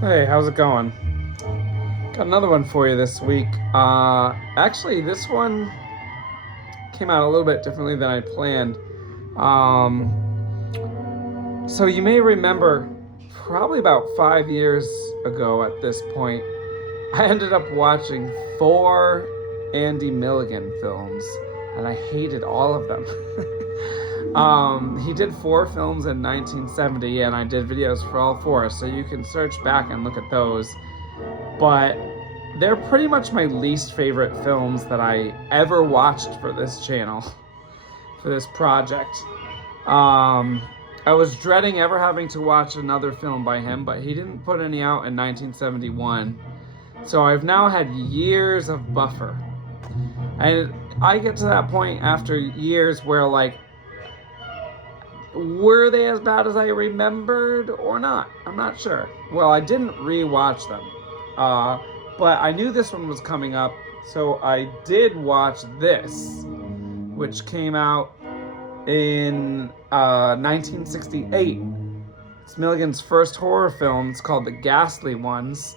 Hey, how's it going? Got another one for you this week. Actually, this one came out a little bit differently than I planned. So you may remember, probably about 5 years ago at this point, I ended up watching four Andy Milligan films, and I hated all of them. He did four films in 1970, and I did videos for all four, so you can search back and look at those. But they're pretty much my least favorite films that I ever watched for this channel, for this project. Um, I was dreading ever having to watch another film by him, but he didn't put any out in 1971. So I've now had years of buffer. And I get to that point after years where, like, were they as bad as I remembered or not? I'm not sure. Well, I didn't rewatch them. But I knew this one was coming up, so I did watch this, which came out in 1968. It's Milligan's first horror film. It's called The Ghastly Ones.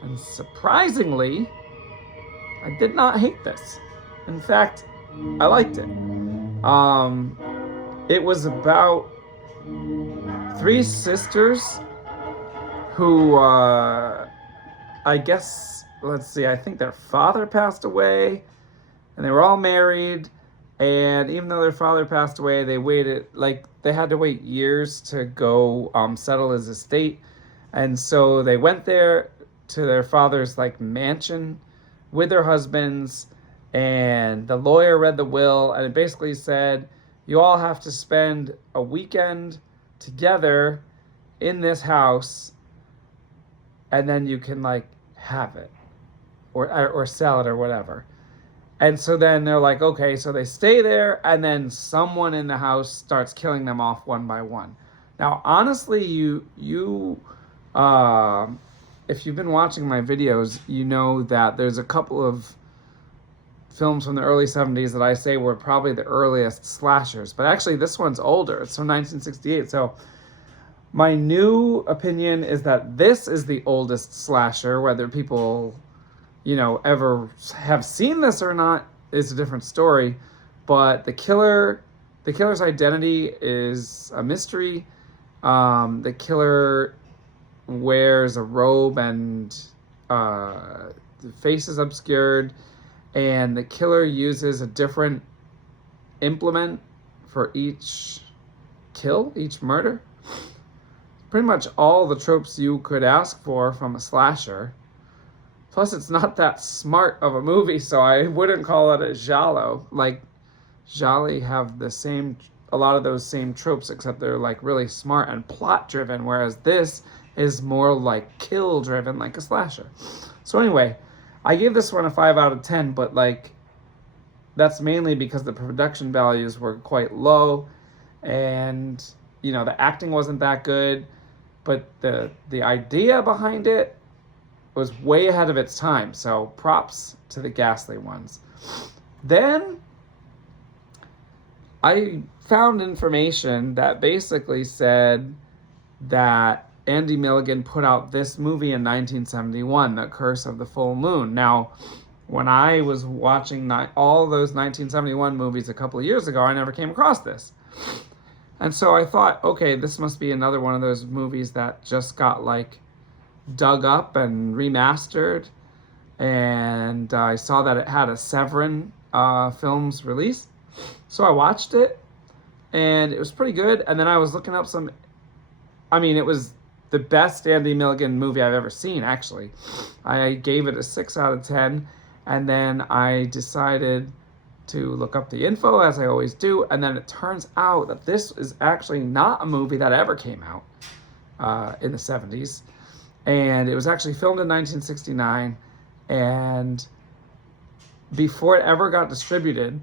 And surprisingly, I did not hate this. In fact, I liked it. It was about three sisters who, I guess, let's see, I think their father passed away, and they were all married, and even though their father passed away, they waited, like, they had to wait years to go settle his estate, and so they went there to their father's, like, mansion with their husbands, and the lawyer read the will, and it basically said, you all have to spend a weekend together in this house, and then you can, like, have it or sell it or whatever. And so then they're like, okay, so they stay there, and then someone in the house starts killing them off one by one. Now, honestly, if you've been watching my videos, you know that there's a couple of films from the early 70s that I say were probably the earliest slashers. But actually, this one's older. It's from 1968. So my new opinion is that this is the oldest slasher. Whether people, ever have seen this or not is a different story. But the killer's identity is a mystery. The killer wears a robe and the face is obscured, and the killer uses a different implement for each kill, each murder. Pretty much all the tropes you could ask for from a slasher. Plus, it's not that smart of a movie, so I wouldn't call it a giallo. Like, gialli have a lot of those same tropes, except they're, like, really smart and plot-driven, whereas this is more, like, kill-driven, like a slasher. So anyway, I gave this one a 5 out of 10, but, like, that's mainly because the production values were quite low, and, the acting wasn't that good, but the idea behind it was way ahead of its time, so props to the Ghastly Ones. Then I found information that basically said that Andy Milligan put out this movie in 1971, The Curse of the Full Moon. Now, when I was watching all those 1971 movies a couple of years ago, I never came across this. And so I thought, okay, this must be another one of those movies that just got, like, dug up and remastered. And I saw that it had a Severin Films release. So I watched it, and it was pretty good. And then I was looking up it was the best Andy Milligan movie I've ever seen, actually. I gave it a 6 out of 10, and then I decided to look up the info, as I always do, and then it turns out that this is actually not a movie that ever came out in the 70s, and it was actually filmed in 1969, and before it ever got distributed,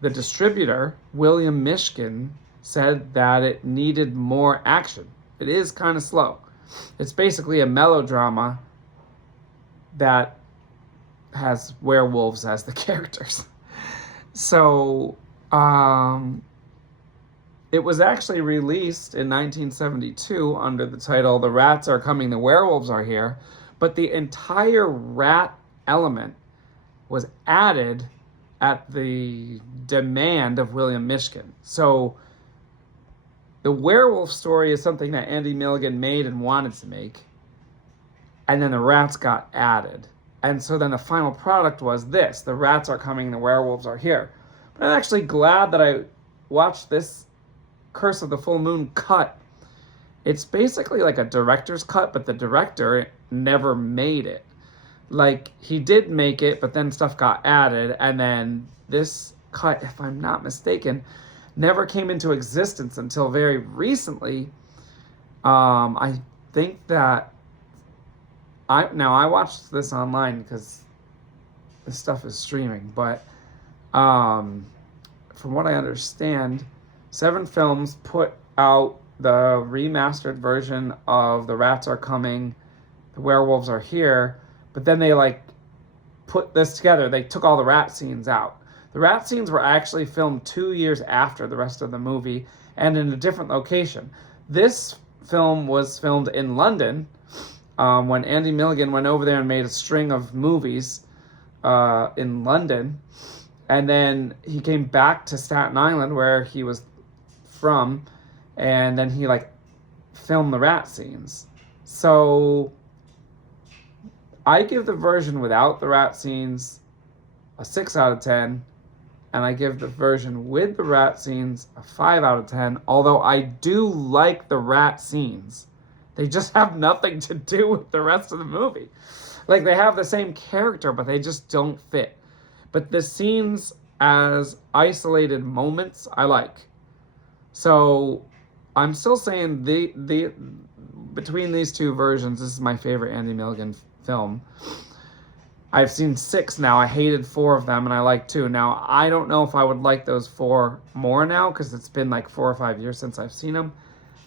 the distributor, William Mishkin, said that it needed more action. It is kind of slow. It's basically a melodrama that has werewolves as the characters. So, It was actually released in 1972 under the title The Rats Are Coming, the Werewolves Are Here, but the entire rat element was added at the demand of William Mishkin. So the werewolf story is something that Andy Milligan made and wanted to make, and then the rats got added. And so then the final product was this: The Rats Are Coming, the Werewolves Are Here. But I'm actually glad that I watched this Curse of the Full Moon cut. It's basically like a director's cut, but the director never made it. Like, he did make it, but then stuff got added, and then this cut, if I'm not mistaken, never came into existence until very recently. I think that I watched this online because this stuff is streaming, but from what I understand, 7 Films put out the remastered version of The Rats Are Coming, The Werewolves Are Here, but then they put this together. They took all the rat scenes out. The rat scenes were actually filmed 2 years after the rest of the movie and in a different location. This film was filmed in London when Andy Milligan went over there and made a string of movies in London. And then he came back to Staten Island, where he was from, and then he filmed the rat scenes. So I give the version without the rat scenes a 6 out of 10, and I give the version with the rat scenes a 5 out of 10, although I do like the rat scenes. They just have nothing to do with the rest of the movie. Like, they have the same character, but they just don't fit. But the scenes as isolated moments, I like. So I'm still saying the between these two versions, this is my favorite Andy Milligan film. I've seen 6 now. I hated 4 of them, and I like 2. Now, I don't know if I would like those 4 more now, because it's been 4 or 5 years since I've seen them.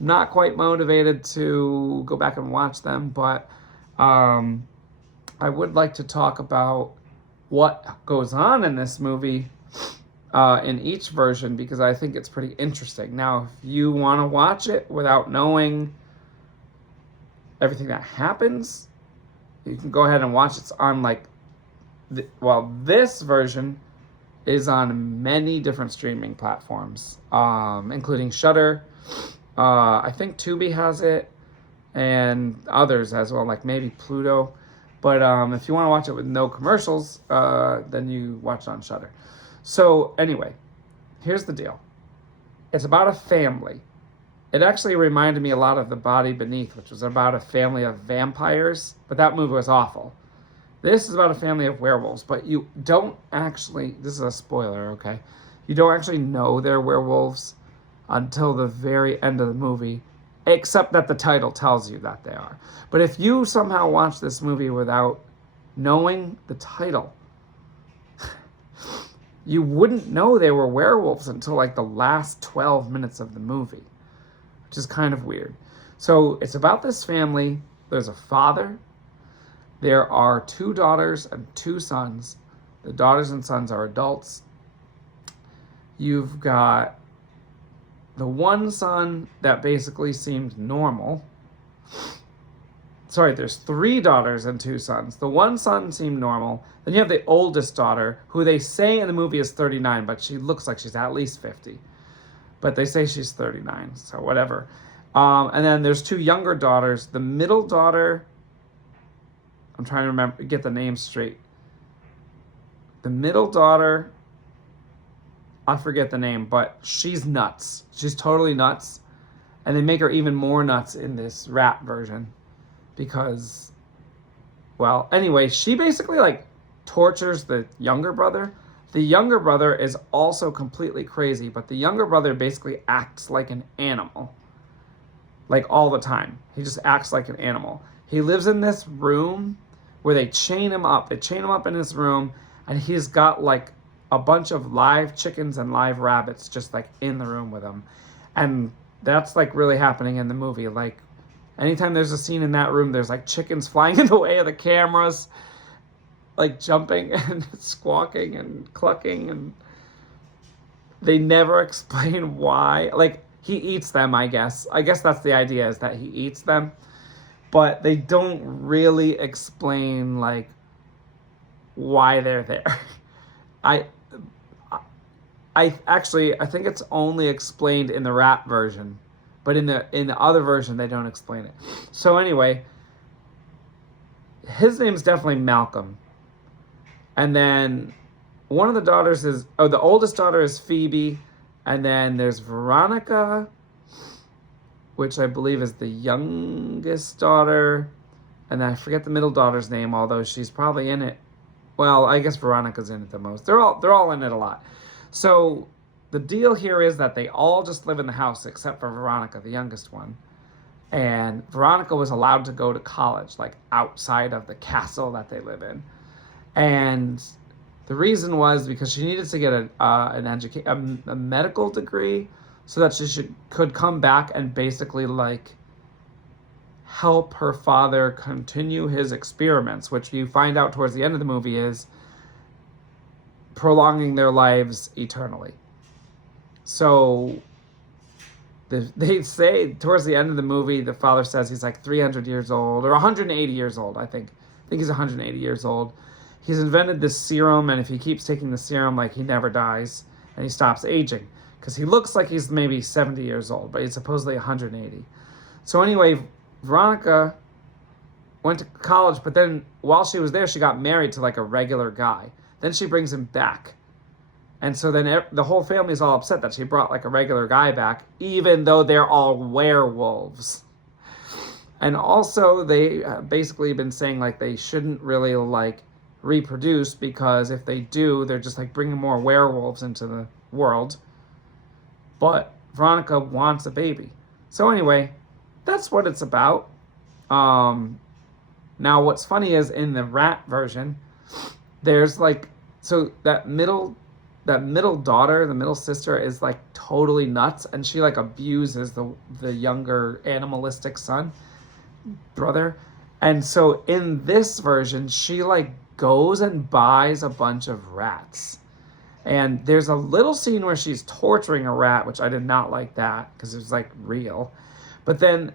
I'm not quite motivated to go back and watch them, but I would like to talk about what goes on in this movie in each version, because I think it's pretty interesting. Now, if you want to watch it without knowing everything that happens, you can go ahead and watch it. It's on this version is on many different streaming platforms, including Shudder. I think Tubi has it, and others as well, like maybe Pluto. But if you want to watch it with no commercials, then you watch it on Shudder. So anyway, here's the deal. It's about a family. It actually reminded me a lot of The Body Beneath, which was about a family of vampires, but that movie was awful. This is about a family of werewolves, but you don't actually, this is a spoiler, okay? You don't actually know they're werewolves until the very end of the movie, except that the title tells you that they are. But if you somehow watch this movie without knowing the title, you wouldn't know they were werewolves until the last 12 minutes of the movie, which is kind of weird. So it's about this family. There's a father. There are 2 daughters and 2 sons. The daughters and sons are adults. You've got the one son that basically seemed normal. Sorry, there's 3 daughters and 2 sons. The one son seemed normal. Then you have the oldest daughter, who they say in the movie is 39, but she looks like she's at least 50. But they say she's 39, so whatever. And then there's 2 younger daughters. The middle daughter, I'm trying to get the name straight. The middle daughter, I forget the name, but she's nuts. She's totally nuts. And they make her even more nuts in this rat version. Because, well, anyway, she basically tortures the younger brother. The younger brother is also completely crazy, but the younger brother basically acts like an animal. All the time. He just acts like an animal. He lives in this room where they chain him up. They chain him up in this room, and he's got a bunch of live chickens and live rabbits just in the room with him. And that's really happening in the movie. Anytime there's a scene in that room, there's chickens flying in the way of the cameras, jumping and squawking and clucking, and they never explain why. Like, he eats them, I guess. I guess that's the idea, is that he eats them. But they don't really explain, like, why they're there. I think it's only explained in the rat version, but in the other version they don't explain it. So anyway, his name's definitely Malcolm, and then one of the daughters the oldest daughter is Phoebe, and then there's Veronica, which I believe is the youngest daughter, and I forget the middle daughter's name, although she's probably in it. Well, I guess Veronica's in it the most. They're all in it a lot. So the deal here is that they all just live in the house except for Veronica, the youngest one. And Veronica was allowed to go to college, like outside of the castle that they live in. And the reason was because she needed to get a medical degree so that she could come back and basically like help her father continue his experiments, which you find out towards the end of the movie is prolonging their lives eternally. So they say towards the end of the movie, the father says he's like 300 years old, or 180 years old, I think. I think he's 180 years old. He's invented this serum, and if he keeps taking the serum, like, he never dies, and he stops aging. Because he looks like he's maybe 70 years old, but he's supposedly 180. So anyway, Veronica went to college, but then while she was there, she got married to like a regular guy. Then she brings him back. And so then the whole family is all upset that she brought like a regular guy back, even though they're all werewolves. And also they basically been saying like they shouldn't really like reproduce, because if they do, they're just like bringing more werewolves into the world. But Veronica wants a baby. So anyway, that's what it's about. Now what's funny is in the rat version, there's like, so that middle daughter, the middle sister, is like totally nuts, and she like abuses the younger animalistic brother. And so in this version, she like goes and buys a bunch of rats. And there's a little scene where she's torturing a rat, which I did not like that because it was like real. But then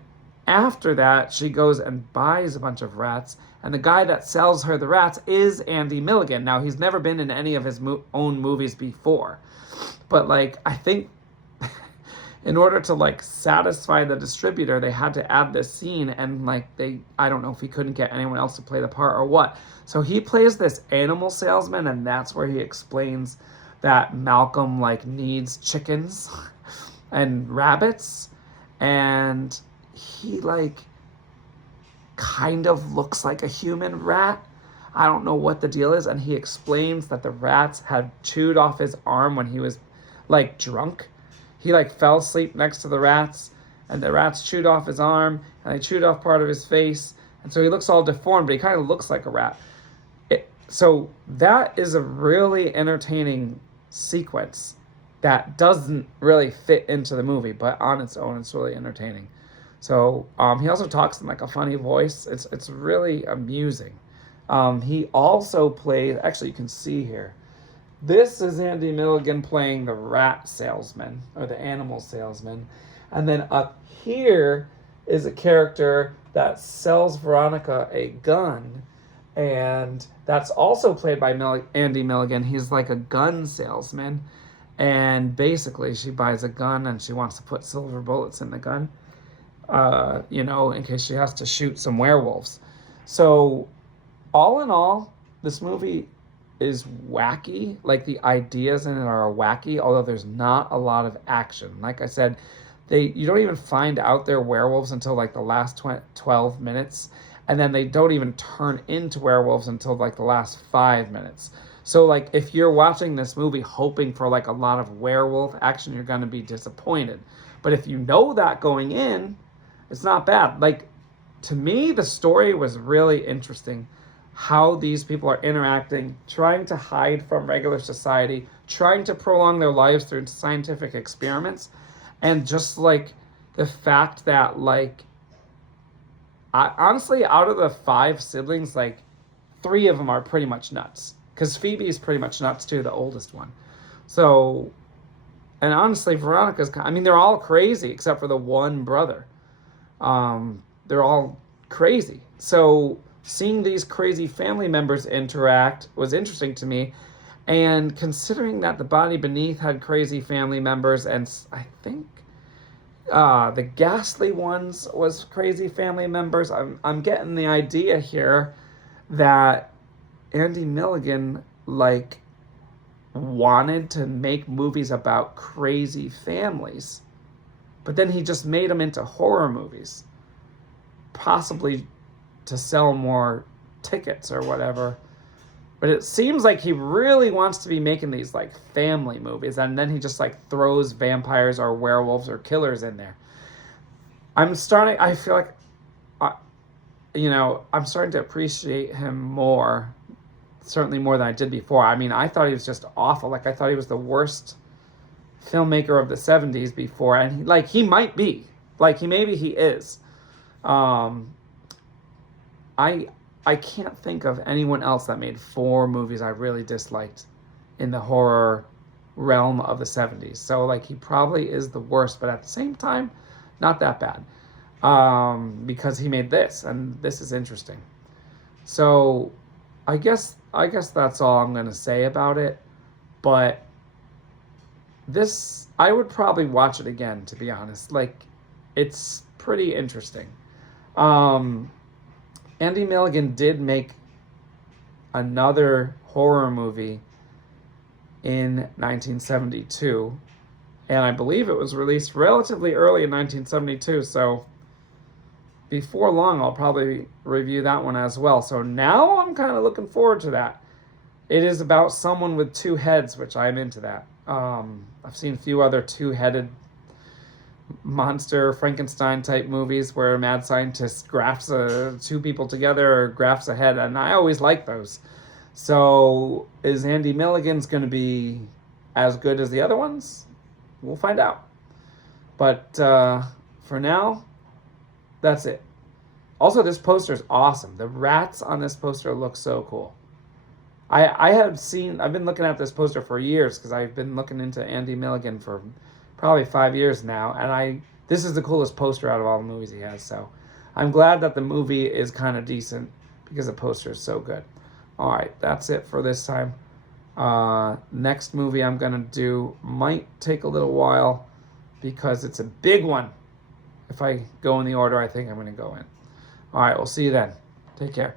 after that, she goes and buys a bunch of rats, and the guy that sells her the rats is Andy Milligan. Now, he's never been in any of his own movies before, but like, I think in order to like satisfy the distributor, they had to add this scene, and like I don't know if he couldn't get anyone else to play the part or what. So he plays this animal salesman, and that's where he explains that Malcolm like needs chickens and rabbits, and he like kind of looks like a human rat. I don't know what the deal is. And he explains that the rats had chewed off his arm when he was like drunk. He like fell asleep next to the rats, and the rats chewed off his arm, and they chewed off part of his face, and so he looks all deformed, but he kind of looks like a rat. So that is a really entertaining sequence that doesn't really fit into the movie, but on its own, it's really entertaining. So he also talks in like a funny voice. It's really amusing. He also plays, actually you can see here, this is Andy Milligan playing the rat salesman, or the animal salesman. And then up here is a character that sells Veronica a gun, and that's also played by Andy Milligan. He's like a gun salesman, and basically she buys a gun and she wants to put silver bullets in the gun, in case she has to shoot some werewolves. So all in all, this movie is wacky. Like, the ideas in it are wacky, although there's not a lot of action. Like I said, you don't even find out they're werewolves until like the last 12 minutes, and then they don't even turn into werewolves until like the last 5 minutes. So like, if you're watching this movie hoping for like a lot of werewolf action, you're going to be disappointed. But if you know that going in, it's not bad. Like, to me, the story was really interesting. How these people are interacting, trying to hide from regular society, trying to prolong their lives through scientific experiments, and just like the fact that like, honestly, out of the 5 siblings, like 3 of them are pretty much nuts, because Phoebe is pretty much nuts too, the oldest one. So And honestly, Veronica's, I mean, they're all crazy except for the one brother. They're all crazy. So seeing these crazy family members interact was interesting to me. And considering that The Body Beneath had crazy family members, and I think the Ghastly Ones was crazy family members, I'm getting the idea here that Andy Milligan, like, wanted to make movies about crazy families, but then he just made them into horror movies, possibly to sell more tickets or whatever. But it seems like he really wants to be making these like family movies, and then he just like throws vampires or werewolves or killers in there. I feel like, I'm starting to appreciate him more, certainly more than I did before. I mean, I thought he was just awful. Like, I thought he was the worst filmmaker of the 70s before, and he might be. Maybe he is. I can't think of anyone else that made 4 movies I really disliked in the horror realm of the 70s. So, he probably is the worst, but at the same time, not that bad. Because he made this, and this is interesting. So, I guess that's all I'm going to say about it. But I would probably watch it again, to be honest. It's pretty interesting. Andy Milligan did make another horror movie in 1972, and I believe it was released relatively early in 1972, so before long I'll probably review that one as well. So now I'm kind of looking forward to that. It is about someone with 2 heads, which I'm into that. I've seen a few other 2-headed monster Frankenstein type movies where a mad scientist grafts 2 people together or grafts a head, and I always like those. So is Andy Milligan's going to be as good as the other ones? We'll find out. But for now, that's it. Also, this poster is awesome. The rats on this poster look so cool. I've been looking at this poster for years because I've been looking into Andy Milligan for probably 5 years now, and this is the coolest poster out of all the movies he has. So I'm glad that the movie is kind of decent because the poster is so good. All right, that's it for this time. Next movie I'm gonna do might take a little while because it's a big one. If I go in the order I think I'm gonna go in. All right, we'll see you then. Take care.